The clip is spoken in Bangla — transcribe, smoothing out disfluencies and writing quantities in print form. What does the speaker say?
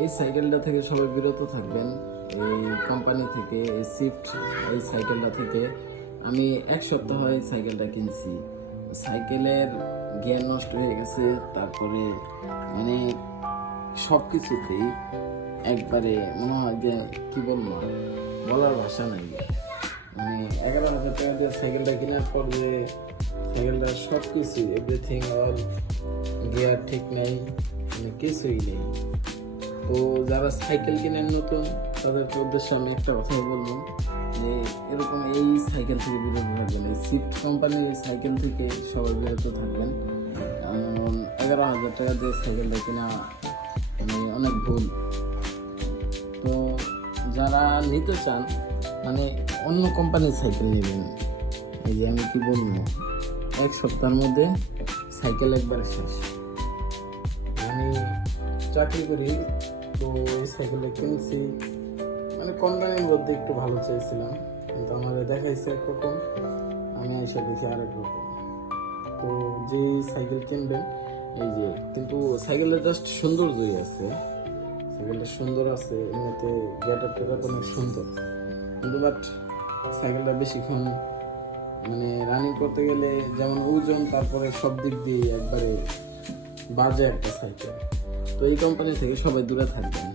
এই সাইকেলটা থেকে সবাই বিরত থাকবেন। এই কোম্পানি থেকে, এই শিফট এই সাইকেলটা থেকে আমি 1 সপ্তাহ হয় সাইকেলটা কিনছি। সাইকেলের গিয়ার নষ্ট হয়ে গেছে, তারপরে মানে সব কিছুতেই একবারে মনে হয় যে কি বলবো, বলার ভাষা নাই। মানে 11,000 টাকা দিয়ে সাইকেলটা কেনার পর যে সাইকেলটা সব কিছু এভরিথিং অল গিয়ার ঠিক নেই, মানে কিছুই নেই। তো যারা সাইকেল কেনেন নতুন, তাদের উদ্দেশ্যে আমি একটা কথাই বলবো যে এরকম এই সাইকেল থেকে বিরত থাকবেন, এই শিফট কোম্পানির এই সাইকেল থেকে সবাই বিরত থাকবেন। 11,000 টাকা দিয়ে সাইকেলটা কেনা মানে অনেক ভুল। তো যারা নিতে চান মানে অন্য কোম্পানির সাইকেল নেবেন। এই যে আমি কি বলবো, 1 সপ্তাহের মধ্যে সাইকেল একবারে শেষ। আমি চাকরি করি, তো এই সাইকেলটা কিনছি, মানে কম দামের মধ্যে একটু ভালো চেয়েছিলাম, কিন্তু আমার দেখাইছে একরকম, আমি এসে দিয়েছি আরেক রকম। তো যে সাইকেল কিনবেন, এই যে কিন্তু সাইকেলটা জাস্ট সৌন্দর্যই আছে, সাইকেলটা সুন্দর আছে, এমনিতে গেটআপ টেটআপ অনেক সুন্দর, কিন্তু বাট সাইকেলটা বেশিক্ষণ মানে রানিং করতে গেলে যেমন ওজন, তারপরে সব দিক দিয়ে একবারে বাজে একটা সাইকেল। তো এই কোম্পানি থেকে সবাই দূরে থাকবেন।